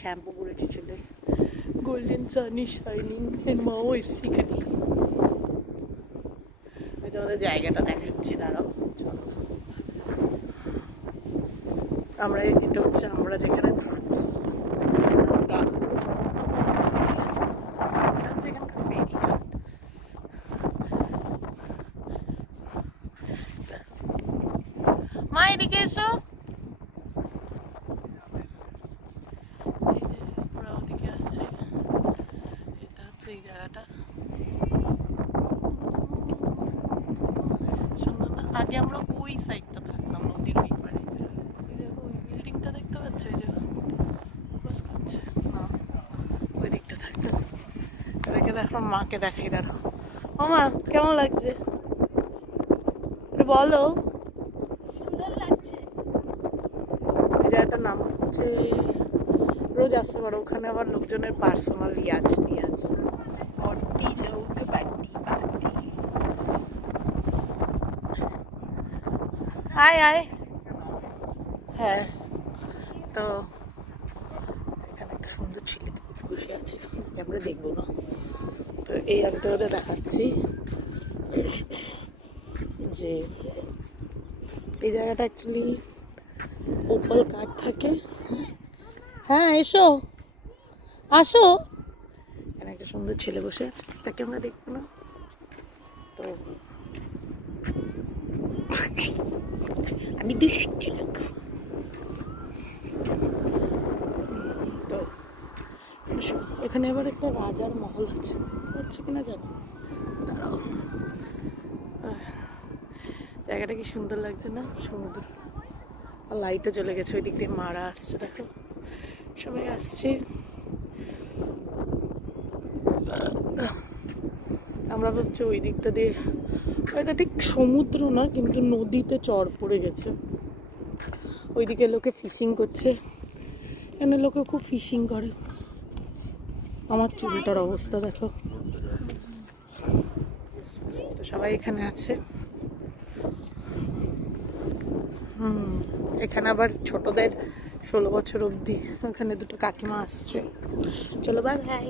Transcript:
Shampoo করেছি চুলে, golden Sunny shining. এর মাও এসছে এখানে। আমি তোমাদের জায়গাটা দেখাচ্ছি, দাঁড়াও চলো। আমরা এটা হচ্ছে আমরা যেখানে থাকি, মা এদিকে এসো। ওদিকে আছে, এটা হচ্ছে এই জায়গাটা সুন্দর না? আগে আমরা ওই সাইডটা থাকতাম, নদীর ওই পারে। ওই বিল্ডিংটা দেখতে পাচ্ছ, এই যে ফোকাস করছে না, ওই দিকটা থাকতাম। এদিকে দেখো, মাকে দেখাই, দাঁড়াও। ও মা, কেমন লাগছে বলো? সুন্দর লাগছে। এই জায়গাটার নাম হচ্ছে, রোজ আসতে পারো, ওখানে আবার লোকজনের পার্সোনাল ইয়াচ নিয়ে আছে। আয় আয়। হ্যাঁ, তো এখানে একটা সুন্দর ছেলে বসে আছে, আমরা দেখবো না। তো এই আমি তোমাদের দেখাচ্ছি যে এই জায়গাটা অ্যাকচুয়ালি ওপাল কাঠ থাকে। হ্যাঁ এসো, আসো। এখানে একটা সুন্দর ছেলে বসে আছে, তাকে আমরা দেখবো না। তো আমি দুষ্টি লোক। তো এখানে আবার একটা রাজার মহল আছে, হচ্ছে কিনা জানো, দাঁড়াও। জায়গাটা কি সুন্দর লাগছে না, সমুদ্র। আর লাইটও চলে গেছে, ওই দিক দিয়ে মারা আসছে, দেখো সবাই আসছে। আমরা ভাবছি ওই দিকটা দিয়ে, এটা ঠিক সমুদ্র না কিন্তু নদীতে চর পড়ে গেছে। ওইদিকে লোকে ফিশিং করছে, এখানে লোকে খুব ফিশিং করে। আমার চুলটার অবস্থা দেখো। তো সবাই এখানে আছে। এখানে আবার ছোটদের 16 বছর অবধি, ওখানে দুটো কাকিমা আসছে। চলো বাই বাই।